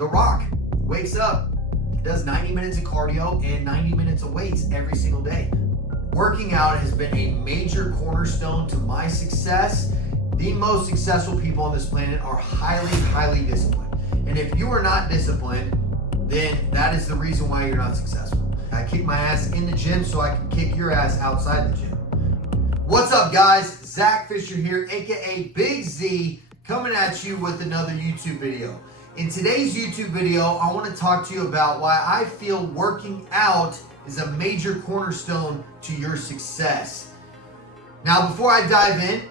The Rock wakes up, does 90 minutes of cardio and 90 minutes of weights every single day. Working out has been a major cornerstone to my success. The most successful people on this planet are highly disciplined. And if you are not disciplined, then that is the reason why you're not successful. I kick my ass in the gym so I can kick your ass outside the gym. What's up, guys? Zac Fischer here, aka Big Z, coming at you with another YouTube video. In today's YouTube video, I want to talk to you about why I feel working out is a major cornerstone to your success. Now, before I dive in,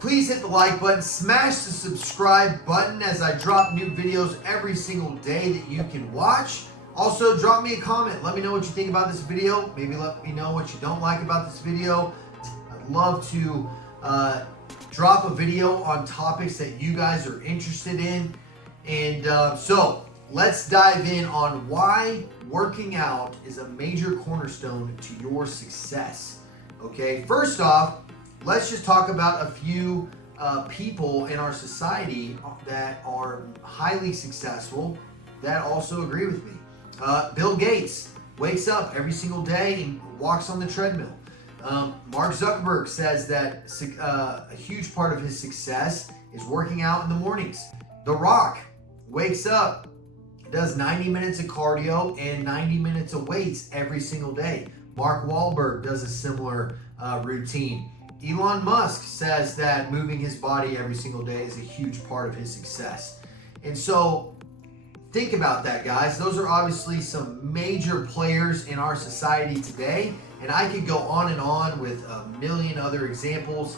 please hit the like button, smash the subscribe button as I drop new videos every single day that you can watch. Also, drop me a comment. Let me know what you think about this video. Maybe let me know what you don't like about this video. I'd love to drop a video on topics that you guys are interested in. And so let's dive in on why working out is a major cornerstone to your success. Okay, first off, let's just talk about a few people in our society that are highly successful that also agree with me. Bill Gates wakes up every single day and walks on the treadmill. Mark Zuckerberg says that a huge part of his success is working out in the mornings. The Rock wakes up, does 90 minutes of cardio and 90 minutes of weights every single day. Mark Wahlberg does a similar routine. Elon Musk says that moving his body every single day is a huge part of his success. And so think about that, guys. Those are obviously some major players in our society today. And I could go on with a million other examples.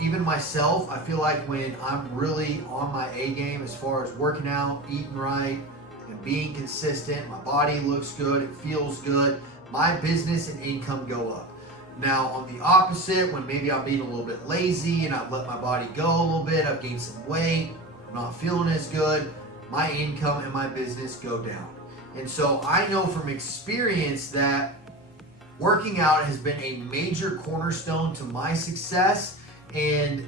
Even myself, I feel like when I'm really on my A game as far as working out, eating right, and being consistent, my body looks good, it feels good, my business and income go up. Now, on the opposite, when maybe I'm being a little bit lazy and I've let my body go a little bit, I've gained some weight, I'm not feeling as good, my income and my business go down. And so I know from experience that working out has been a major cornerstone to my success and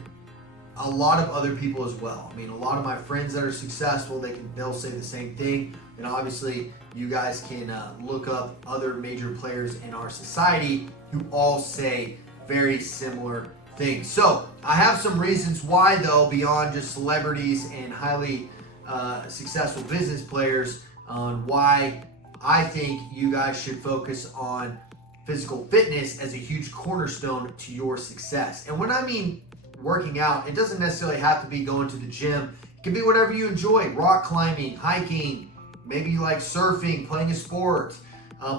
a lot of other people as well. I mean, a lot of my friends that are successful, they'll say the same thing. And obviously, you guys can look up other major players in our society who all say very similar things. So I have some reasons why, though, beyond just celebrities and highly successful business players, on why I think you guys should focus on physical fitness as a huge cornerstone to your success. And when I mean working out, it doesn't necessarily have to be going to the gym. It can be whatever you enjoy: rock climbing, hiking, maybe you like surfing, playing a sport,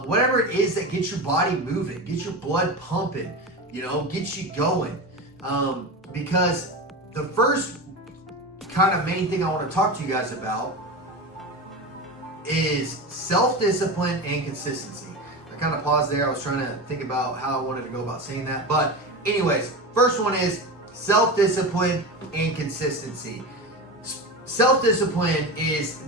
whatever it is that gets your body moving, gets your blood pumping, gets you going. Because the first kind of main thing I want to talk to you guys about is self-discipline and consistency. I kind of paused there. I was trying to think about how I wanted to go about saying that. But anyways, first one is self-discipline and consistency. Self-discipline is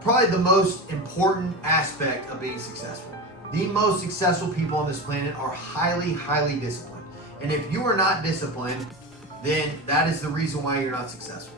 probably the most important aspect of being successful. The most successful people on this planet are highly disciplined. And if you are not disciplined, then that is the reason why you're not successful.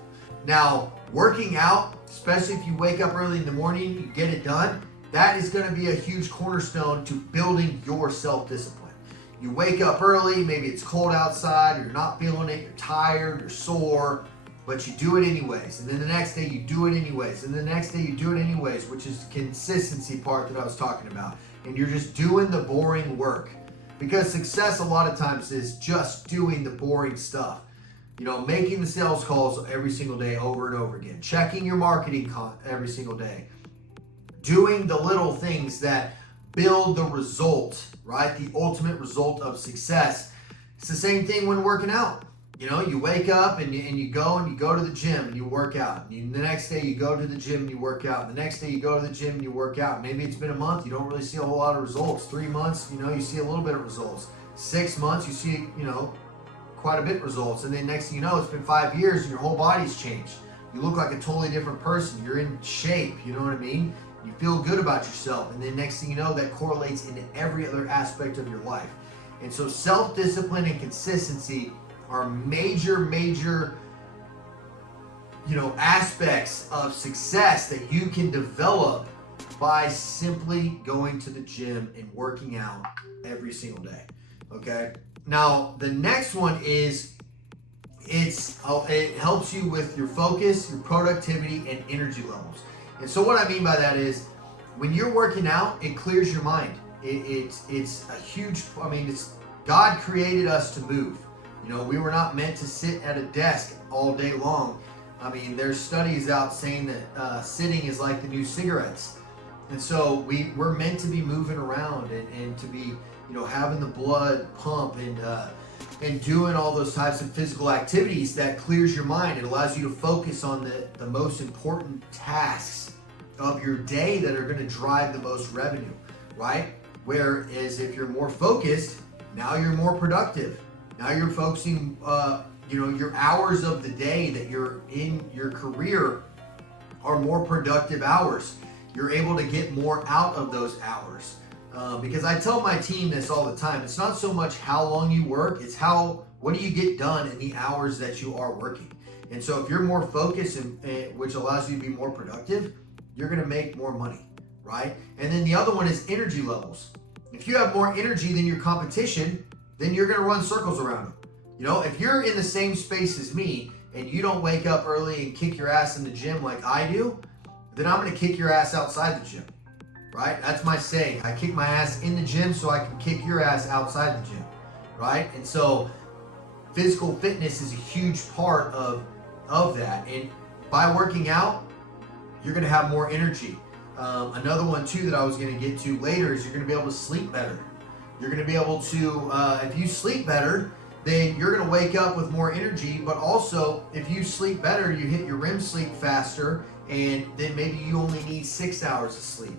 Now, working out, especially if you wake up early in the morning, you get it done, that is going to be a huge cornerstone to building your self-discipline. You wake up early, maybe it's cold outside, or you're not feeling it, you're tired, you're sore, but you do it anyways. And then the next day you do it anyways. And the next day you do it anyways, which is the consistency part that I was talking about. And you're just doing the boring work. Because success a lot of times is just doing the boring stuff. Making the sales calls every single day over and over again. Checking your marketing every single day. Doing the little things that build the result, right? The ultimate result of success. It's the same thing when working out. You wake up and you go to the gym and you work out. And the next day you go to the gym and you work out. And the next day you go to the gym and you work out. Maybe it's been a month, you don't really see a whole lot of results. 3 months, you see a little bit of results. 6 months, you see, quite a bit of results. And then next thing you know, it's been 5 years and your whole body's changed. You look like a totally different person. You're in shape, you know what I mean? You feel good about yourself. And then next thing you know, that correlates into every other aspect of your life. And so self-discipline and consistency are major aspects of success that you can develop by simply going to the gym and working out every single day. Okay. Now, the next one is it helps you with your focus, your productivity, and energy levels. And so what I mean by that is when you're working out, it clears your mind. It's a huge, God created us to move. We were not meant to sit at a desk all day long. There's studies out saying that sitting is like the new cigarettes. And so we're meant to be moving around and to be, having the blood pump and doing all those types of physical activities that clears your mind. It allows you to focus on the most important tasks of your day that are going to drive the most revenue, right? Whereas if you're more focused, now you're more productive. Now you're focusing, your hours of the day that you're in your career are more productive hours. You're able to get more out of those hours. Because I tell my team this all the time. It's not so much how long you work, it's what do you get done in the hours that you are working. And so if you're more focused, which allows you to be more productive, you're going to make more money, right? And then the other one is energy levels. If you have more energy than your competition, then you're going to run circles around them. If you're in the same space as me and you don't wake up early and kick your ass in the gym like I do, then I'm going to kick your ass outside the gym, right? That's my saying. I kick my ass in the gym so I can kick your ass outside the gym, right? And so physical fitness is a huge part of that. And by working out, you're going to have more energy. Another one too that I was going to get to later is you're going to be able to sleep better. You're going to be able to, if you sleep better, then you're going to wake up with more energy. But also, if you sleep better, you hit your REM sleep faster, and then maybe you only need 6 hours of sleep.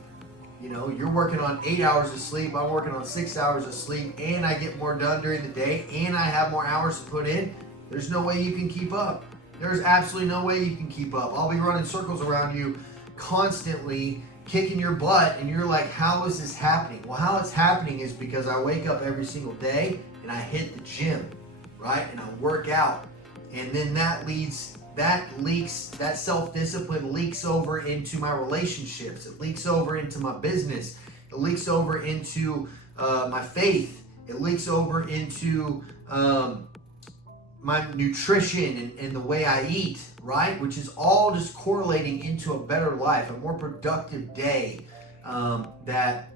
You're working on 8 hours of sleep. I'm working on 6 hours of sleep, and I get more done during the day, and I have more hours to put in. There's no way you can keep up. There's absolutely no way you can keep up. I'll be running circles around you constantly, kicking your butt, and you're like, how is this happening? Well, how it's happening is because I wake up every single day and I hit the gym, right? And I work out. And then that self-discipline leaks over into my relationships. It leaks over into my business. It leaks over into my faith. It leaks over into my nutrition and the way I eat, right? Which is all just correlating into a better life, a more productive day. That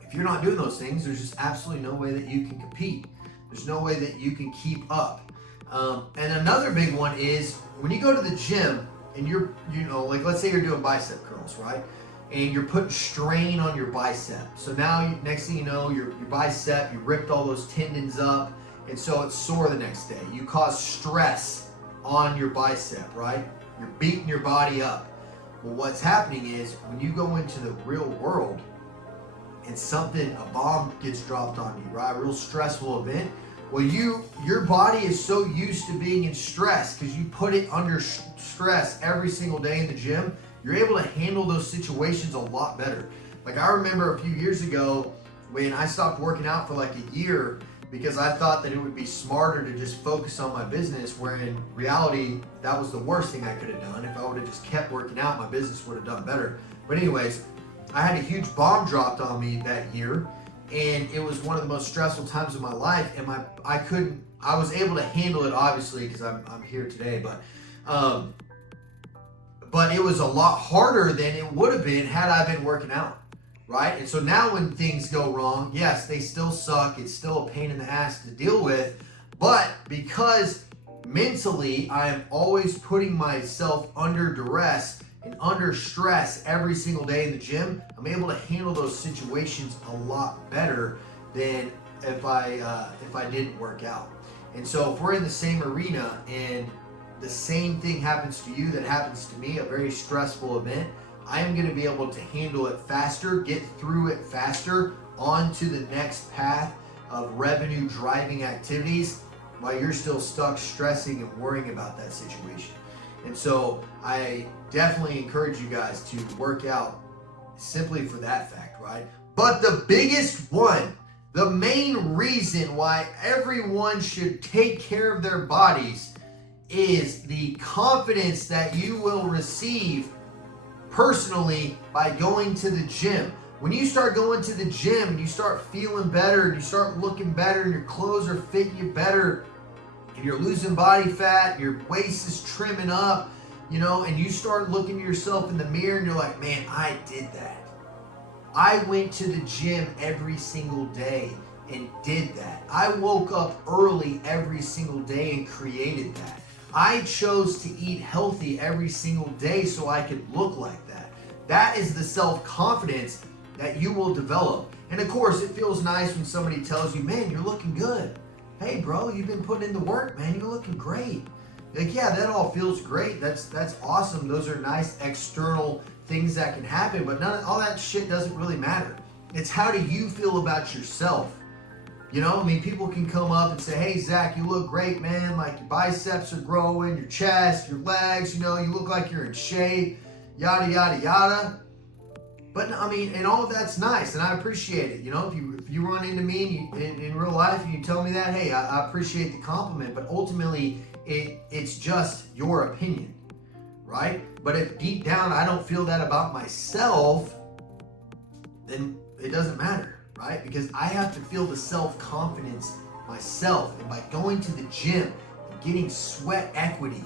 if you're not doing those things, there's just absolutely no way that you can compete. There's no way that you can keep up. And another big one is when you go to the gym and you're, like let's say you're doing bicep curls, right? And you're putting strain on your bicep. So now next thing you know, your bicep, you ripped all those tendons up, and so it's sore the next day. You cause stress on your bicep, right? You're beating your body up. Well, what's happening is when you go into the real world and a bomb gets dropped on you, right? A real stressful event. Well, your body is so used to being in stress because you put it under stress every single day in the gym. You're able to handle those situations a lot better. Like I remember a few years ago when I stopped working out for like a year because I thought that it would be smarter to just focus on my business, where in reality, that was the worst thing I could have done. If I would have just kept working out, my business would have done better. But anyways, I had a huge bomb dropped on me that year, and it was one of the most stressful times of my life, and I was able to handle it, obviously, because I'm here today, but it was a lot harder than it would have been had I been working out. Right? And so now when things go wrong, yes, they still suck. It's still a pain in the ass to deal with. But because mentally I am always putting myself under duress and under stress every single day in the gym, I'm able to handle those situations a lot better than if I didn't work out. And so if we're in the same arena and the same thing happens to you that happens to me, a very stressful event, I am going to be able to handle it faster, get through it faster, on to the next path of revenue driving activities while you're still stuck stressing and worrying about that situation. And so I definitely encourage you guys to work out simply for that fact, right? But the biggest one, the main reason why everyone should take care of their bodies is the confidence that you will receive personally by going to the gym. When you start going to the gym and you start feeling better and you start looking better and your clothes are fitting you better and you're losing body fat, your waist is trimming up, you know, and you start looking at yourself in the mirror and you're like, man, I did that. I went to the gym every single day and did that. I woke up early every single day and created that. I chose to eat healthy every single day so I could look like that. That is the self-confidence that you will develop. And of course, it feels nice when somebody tells you, man, you're looking good. Hey bro, you've been putting in the work, man, you're looking great. Like, yeah, that all feels great. That's awesome. Those are nice external things that can happen, but all that shit doesn't really matter. It's how do you feel about yourself? You know, I mean, people can come up and say, hey, Zac, you look great, man. Like, your biceps are growing, your chest, your legs, you know, you look like you're in shape, yada, yada, yada. But I mean, and all of that's nice, and I appreciate it. You know, if you run into me in real life and you tell me that, hey, I appreciate the compliment, but ultimately it's just your opinion, right? But if deep down I don't feel that about myself, then it doesn't matter, right? Because I have to feel the self-confidence myself, and by going to the gym and getting sweat equity,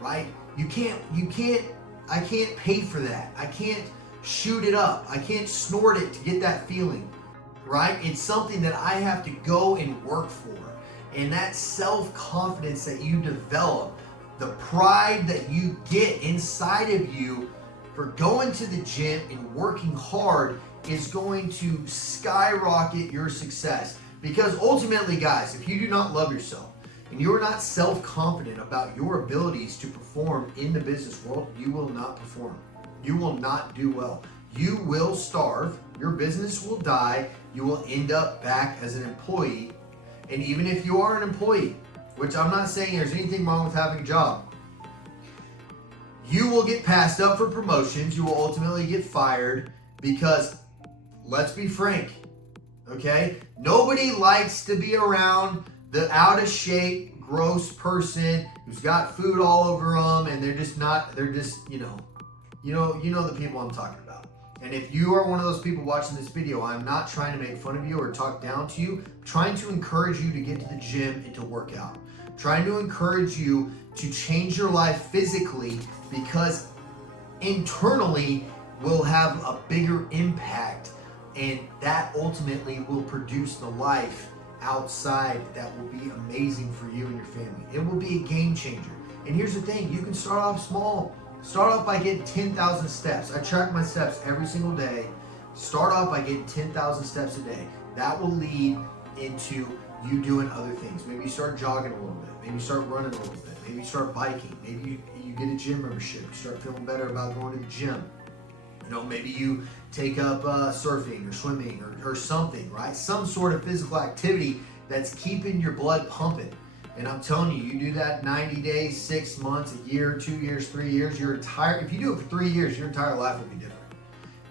right? I can't pay for that. I can't shoot it up. I can't snort it to get that feeling, right? It's something that I have to go and work for. And that self-confidence that you develop, the pride that you get inside of you for going to the gym and working hard is going to skyrocket your success. Because ultimately, guys, if you do not love yourself and you're not self-confident about your abilities to perform in the business world, you will not perform. You will not do well. You will starve. Your business will die. You will end up back as an employee. And even if you are an employee, which I'm not saying there's anything wrong with having a job, you will get passed up for promotions. You will ultimately get fired because, let's be frank, okay? Nobody likes to be around the out of shape, gross person who's got food all over them and they're just, you know the people I'm talking about. And if you are one of those people watching this video, I'm not trying to make fun of you or talk down to you. I'm trying to encourage you to get to the gym and to work out. I'm trying to encourage you to change your life physically, because internally will have a bigger impact, and that ultimately will produce the life outside that will be amazing for you and your family. It will be a game changer. And here's the thing, you can start off small. Start off by getting 10,000 steps. I track my steps every single day. Start off by getting 10,000 steps a day. That will lead into you doing other things. Maybe you start jogging a little bit. Maybe you start running a little bit. Maybe you start biking. Maybe you get a gym membership. You start feeling better about going to the gym. You know, maybe you take up surfing or swimming or something, right? Some sort of physical activity that's keeping your blood pumping. And I'm telling you, you do that 90 days, 6 months, a year, 2 years, 3 years, if you do it for 3 years, your entire life will be different.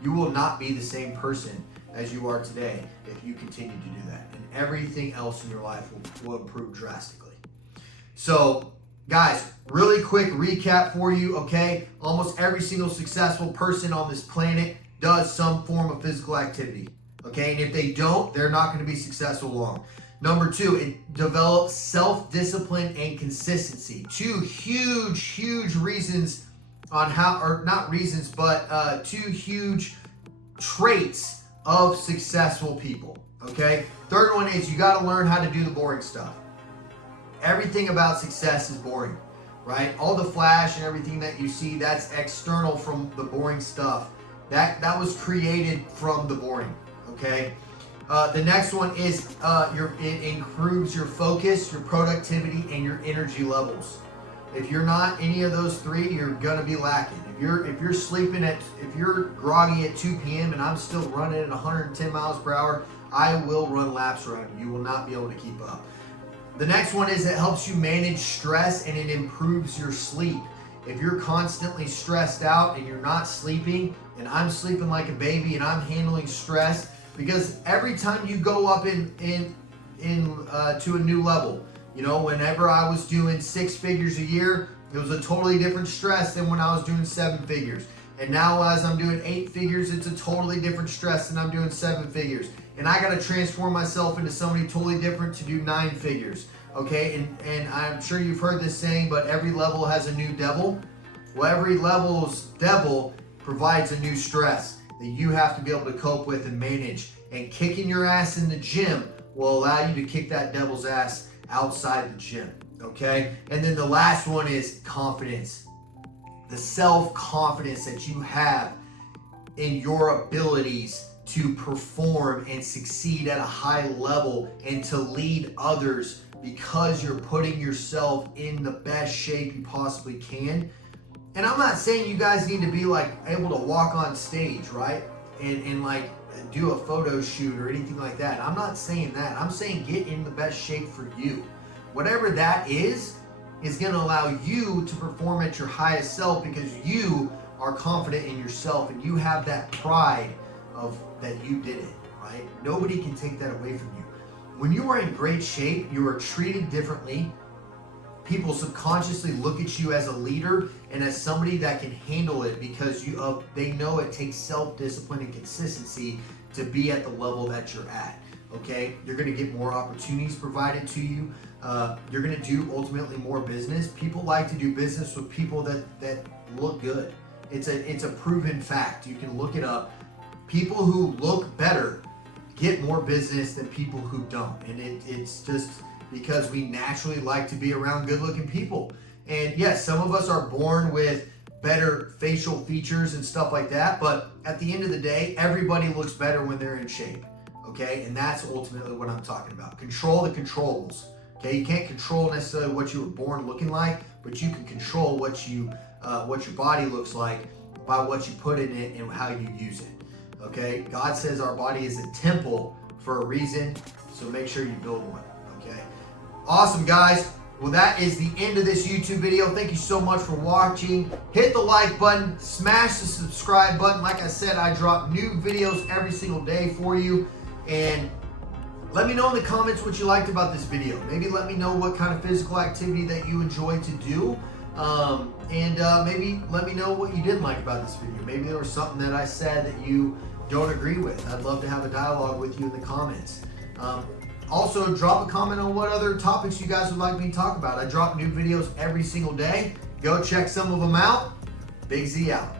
You will not be the same person as you are today if you continue to do that. And everything else in your life will improve drastically. So, guys, really quick recap for you, okay? Almost every single successful person on this planet does some form of physical activity, okay? And if they don't, they're not going to be successful long. Number 2, it develops self-discipline and consistency. 2 huge reasons on how, or not reasons, but 2 huge traits of successful people, okay? 3rd one is you got to learn how to do the boring stuff. Everything about success is boring, right? All the flash and everything that you see, that's external from the boring stuff. That was created from the boring, okay? The next one is it improves your focus, your productivity, and your energy levels. If you're not any of those 3, you're gonna be lacking. If you're groggy at 2 p.m. and I'm still running at 110 miles per hour, I will run laps around you. You will not be able to keep up. The next one is it helps you manage stress and it improves your sleep. If you're constantly stressed out and you're not sleeping, and I'm sleeping like a baby and I'm handling stress, because every time you go up to a new level, You know, whenever I was doing 6 figures a year, it was a totally different stress than when I was doing 7 figures. And now as I'm doing 8 figures, it's a totally different stress than I'm doing 7 figures. And I got to transform myself into somebody totally different to do 9 figures. Okay, and I'm sure you've heard this saying, but every level has a new devil. Well, every level's devil provides a new stress that you have to be able to cope with and manage. And kicking your ass in the gym will allow you to kick that devil's ass outside the gym. Okay, and then the last one is confidence. The self-confidence that you have in your abilities to perform and succeed at a high level and to lead others because you're putting yourself in the best shape you possibly can. And I'm not saying you guys need to be like able to walk on stage, right? And like do a photo shoot or anything like that. I'm not saying that. I'm saying get in the best shape for you. Whatever that is going to allow you to perform at your highest self because you are confident in yourself and you have that pride of that you did it, right? Nobody can take that away from you. When you are in great shape, you are treated differently. People subconsciously look at you as a leader and as somebody that can handle it because they know it takes self-discipline and consistency to be at the level that you're at. Okay, you're going to get more opportunities provided to you. You're going to do ultimately more business. People like to do business with people that look good. It's a proven fact. You can look it up. People who look better get more business than people who don't, and it's just because we naturally like to be around good-looking people. And yes, some of us are born with better facial features and stuff like that, but at the end of the day, everybody looks better when they're in shape. Okay, and that's ultimately what I'm talking about. Control the controllables. Okay, you can't control necessarily what you were born looking like, but you can control what your body looks like by what you put in it and how you use it. Okay, God says our body is a temple for a reason, so make sure you build one. Okay, awesome guys. Well, that is the end of this YouTube video. Thank you so much for watching. Hit the like button, smash the subscribe button. Like I said, I drop new videos every single day for you. And let me know in the comments what you liked about this video. Maybe let me know what kind of physical activity that you enjoy to do. Maybe let me know what you didn't like about this video. Maybe there was something that I said that you don't agree with. I'd love to have a dialogue with you in the comments. Also, drop a comment on what other topics you guys would like me to talk about. I drop new videos every single day. Go check some of them out. Big Z out.